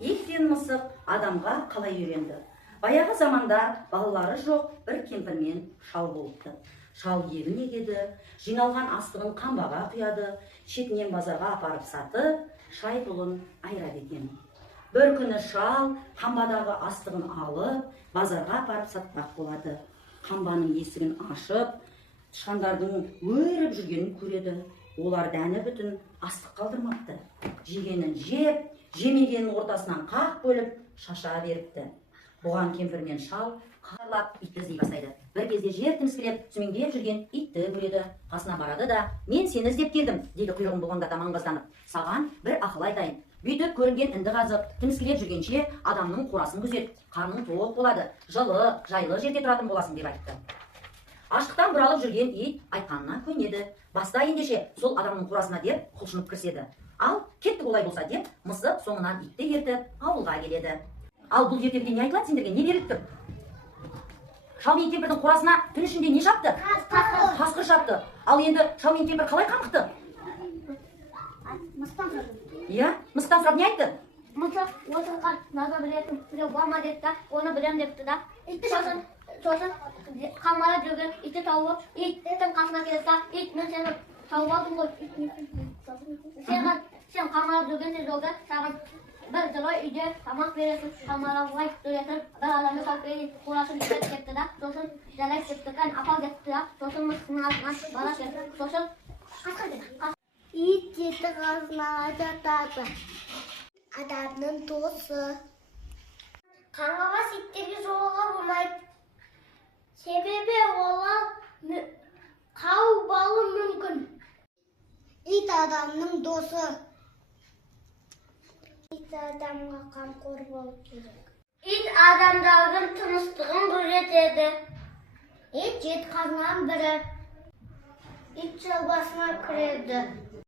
Ит пен мысық адамға қалай үйренді? Баяғы заманда балалары жоқ бір кемпір мен шал болыпты. Шал егін егеді, жиналған астығын қамбаға құяды, шетінен базарға апарып сатып, шай пұлын айырады екен. Бір күні шал қамбадағы астығын алып, базарға апарып сатпақ болады. Қамбаның есігін ашып, тышқандардың өріп жүргенін көреді. Олар дәні бүтін астық қалдырмапты. Жегенін жеп, жемегенін ортасынан қақ бөліп шаша беріпті. Бұған кемпір мен шал қарлап итті іздей бастайды. Бір кезде жер тіміскілеп, сүмеңдеп жүрген итті көреді. Қасына барады да, мен сені іздеп келдім, дейді құйрығын бұлғаңдата маңғазданып. Саған бір ақыл айтайын. Бүйтіп көрінген інді қазып, тіміскілеп жүргенше адамның қорасын күзет, қарның тоқ болады, жылы, жайлы жерде тұратын боласың деп айтты. Аштықтан бұралып жүрген ит айтқанына көнеді. Баста ендеше сол адамның қорасына деп құлшынып кіріседі. Ал кеттік олай болса деп, мысық соңынан итті ертіп ауылға келеді. Ал бұл ертегіде не айтылады, сендерге не беріліп тұр? Шал мен кемпірдің қорасына түн ішінде не шапты? Қасқыр шапты. Ал енді шал мен кемпір қалай қамықты? Мысықтан сұрады. Иә, мысықтан сұрап не айтты? Мысық отырған наза білетін біреу бар ма деді да, оны білем депті да. Сосын қамалап жүрген итті тауып, иттің қасына келеді да, ит мен сені тауып алдым ғой. Сен қамалап жүрген жолда саған бір жылы үйде тамақ бересің, қамалауға дөретіп, бір адамды салып қорасын үйретіп кетті да, сосын жалай кетті, апал кетті да, сосын мысықтың артынан бара кетті, сосын қасқыр деді. Ит жеті қазынаға жатады. Адамның досы. Қаңғыбас иттерге жолуға болмайды. Себебі олар қауіп алуы мүмкін. Ит адамның досы. Ит адамға қамқор болу керек. Ит адамдардың тыныштығын көрсетеді. Ит жеті қазынаның бірі. Ит жол басына кіреді.